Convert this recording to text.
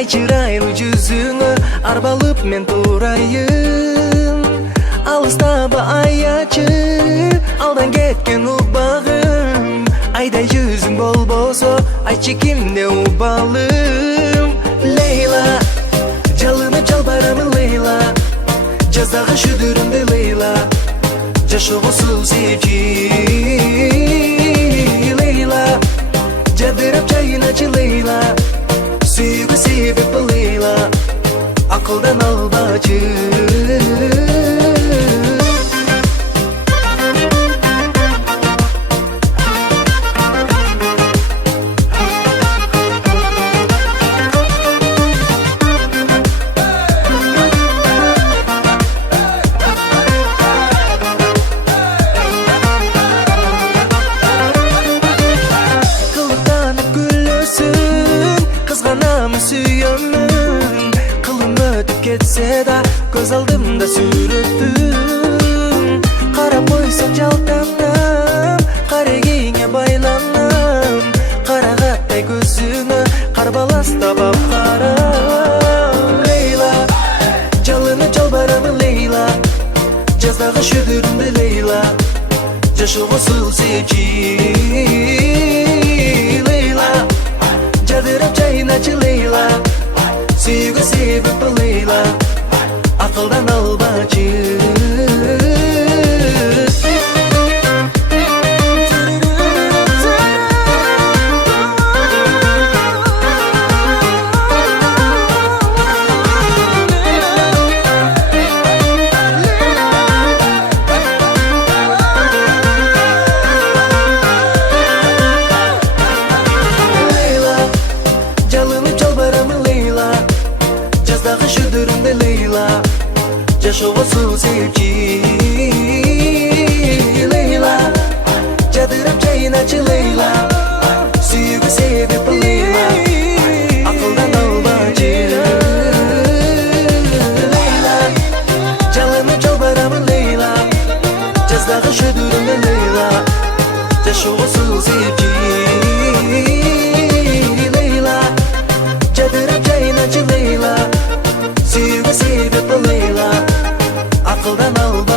Ay çıraylı yüzüngü arbalıp men turayın. Alыстaba ayachı aldan ketken ubağım. Ayda yüzün bol bozo ay çekimde ubalım. Leyla çalınıp çalbaramı Leyla, cazdağı şüdürümde Leyla, caşoğusul sevgi Leyla, cadırıp çayın açı Leyla, süygü sebep Leyla, akıldan al bacı. Kızganamı süyömün, kılım ötüp ketse de göz aldımda sürüttüm. Kara boysa çaltanam, karegiğine baylanam, kara gattay gözüne karbalasta bapkaram. Leyla çalını çalbaramı Leyla, cazdağı şüdürümde Leyla, caşoğusul sevgi Leyla, cadırıp çayın açı Leyla, süygü sebep Leyla, akıldan al bacı. Cazdağı şüdürümde Leyla, caşoğusul sevgi Leyla, cadırıp çayın açı Leyla, süygü sebep Leyla, akıldan al bacı. Leyla çalınıp çalbaramı Leyla, cazdağı şüdürümde Leyla, caşoğusul sevgi Leyla, cadırıp çayın açı Leyla, süygü sebep Leyla, akıldan al